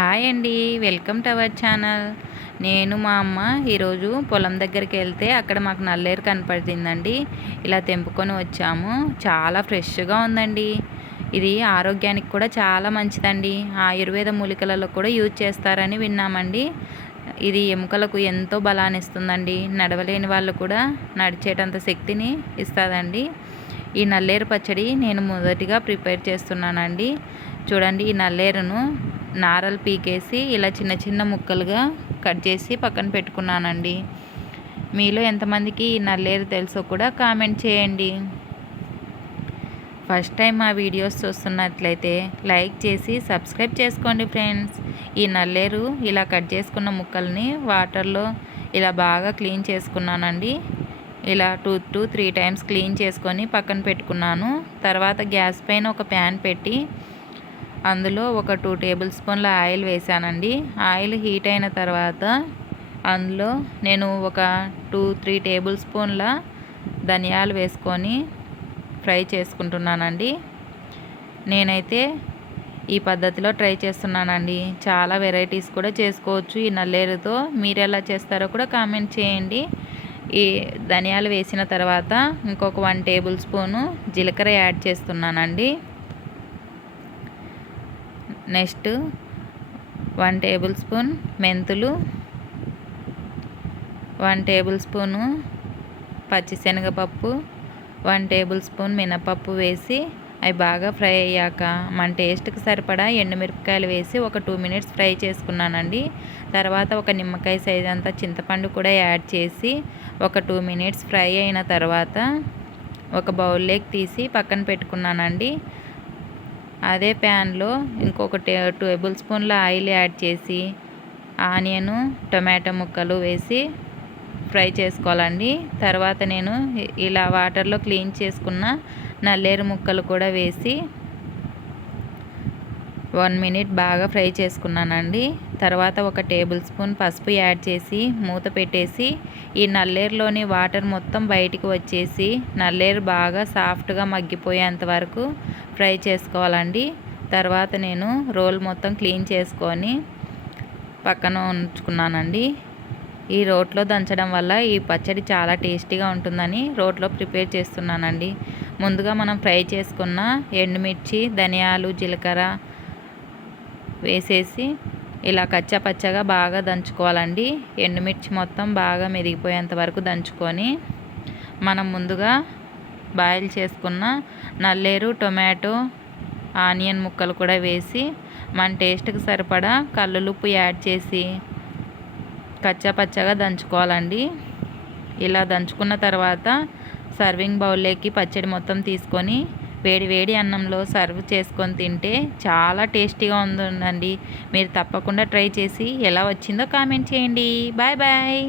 Hi అండి. Welcome to our channel. నేను మా అమ్మ ఈరోజు పొలం దగ్గరికి వెళ్తే అక్కడ మాకు నల్లేరు కనపడిందండి. ఇలా తెంపుకొని వచ్చాము. చాలా ఫ్రెష్గా ఉందండి. ఇది ఆరోగ్యానికి కూడా చాలా మంచిదండి. ఆయుర్వేద మూలికలలో కూడా యూజ్ చేస్తారని విన్నామండి. ఇది ఎముకలకు ఎంతో బలాన్ని ఇస్తుందండి. నడవలేని వాళ్ళు కూడా నడిచేటంత శక్తిని ఇస్తుందండి. ఈ నల్లేరు పచ్చడి నేను మొదటిగా ప్రిపేర్ చేస్తున్నానండి. చూడండి, ఈ నల్లేరును నారలు పీకేసి ఇలా చిన్న చిన్న ముక్కలుగా కట్ చేసి పక్కన పెట్టుకున్నానండి. మీలో ఎంతమందికి ఈ నల్లేరు తెలుసో కూడా కామెంట్ చేయండి. ఫస్ట్ టైం మా వీడియోస్ చూస్తున్నట్లయితే లైక్ చేసి సబ్స్క్రైబ్ చేసుకోండి ఫ్రెండ్స్. ఈ నల్లేరు ఇలా కట్ చేసుకున్న ముక్కల్ని వాటర్లో ఇలా బాగా క్లీన్ చేసుకున్నానండి. ఇలా 2 to 3 టైమ్స్ క్లీన్ చేసుకొని పక్కన పెట్టుకున్నాను. తర్వాత గ్యాస్ పైన ఒక ప్యాన్ పెట్టి అందులో ఒక 2 టేబుల్ స్పూన్ల ఆయిల్ వేసానండి. ఆయిల్ హీట్ అయిన తర్వాత అందులో నేను ఒక 2-3 టేబుల్ స్పూన్ల ధనియాలు వేసుకొని ఫ్రై చేసుకుంటున్నానండి. నేనైతే ఈ పద్ధతిలో ట్రై చేస్తున్నానండి. చాలా వెరైటీస్ కూడా చేసుకోవచ్చు ఈ నల్లేరుతో. మీరు ఎలా చేస్తారో కూడా కామెంట్ చేయండి. ఈ ధనియాలు వేసిన తర్వాత ఇంకొక 1 టేబుల్ స్పూను జీలకర్ర యాడ్ చేస్తున్నానండి. నెక్స్ట్ 1 టేబుల్ స్పూన్ మెంతులు, 1 టేబుల్ స్పూను పచ్చిశనగపప్పు, 1 టేబుల్ స్పూన్ మినపప్పు వేసి అవి బాగా ఫ్రై అయ్యాక మన టేస్ట్కి సరిపడా ఎండుమిరపకాయలు వేసి ఒక 2 మినిట్స్ ఫ్రై చేసుకున్నానండి. తర్వాత ఒక నిమ్మకాయ సైజ్ అంతా చింతపండు కూడా యాడ్ చేసి ఒక 2 మినిట్స్ ఫ్రై అయిన తర్వాత ఒక బౌల్లోకి తీసి పక్కన పెట్టుకున్నానండి. అదే ప్యాన్లో ఇంకొక 2 టేబుల్ స్పూన్ల ఆయిల్ యాడ్ చేసి ఆనియను, టొమాటో ముక్కలు వేసి ఫ్రై చేసుకోవాలండి. తర్వాత నేను ఇలా వాటర్లో క్లీన్ చేసుకున్న నల్లేరు ముక్కలు కూడా వేసి 1 మినిట్ బాగా ఫ్రై చేసుకున్నానండి. తర్వాత ఒక టేబుల్ స్పూన్ పసుపు యాడ్ చేసి మూత పెట్టేసి ఈ నల్లేరులోని వాటర్ మొత్తం బయటికి వచ్చేసి నల్లేరు బాగా సాఫ్ట్గా మగ్గిపోయేంత వరకు ఫ్రై చేసుకోవాలండి. తర్వాత నేను రోల్ మొత్తం క్లీన్ చేసుకొని పక్కన ఉంచుకున్నానండి. ఈ రోట్లో దంచడం వల్ల ఈ పచ్చడి చాలా టేస్టీగా ఉంటుందని రోట్లో ప్రిపేర్ చేస్తున్నానండి. ముందుగా మనం ఫ్రై చేసుకున్న ఎండుమిర్చి, ధనియాలు, జీలకర్ర వేసేసి ఇలా కచ్చా పచ్చగా బాగా దంచుకోవాలండి. ఎండుమిర్చి మొత్తం బాగా మెదిగిపోయేంత వరకు దంచుకొని మనం ముందుగా బాయిల్ చేసుకున్న నల్లేరు, టొమాటో, ఆనియన్ ముక్కలు కూడా వేసి మన టేస్ట్కి సరిపడా కల్లులుప్పు యాడ్ చేసి కచ్చా పచ్చగా దంచుకోవాలండి. ఇలా దంచుకున్న తర్వాత సర్వింగ్ బౌల్లోకి పచ్చడి మొత్తం తీసుకొని వేడి వేడి అన్నంలో సర్వ్ చేసుకొని తింటే చాలా టేస్టీగా ఉంటుందండి. మీరు తప్పకుండా ట్రై చేసి ఎలా వచ్చిందో కామెంట్ చేయండి. Bye bye.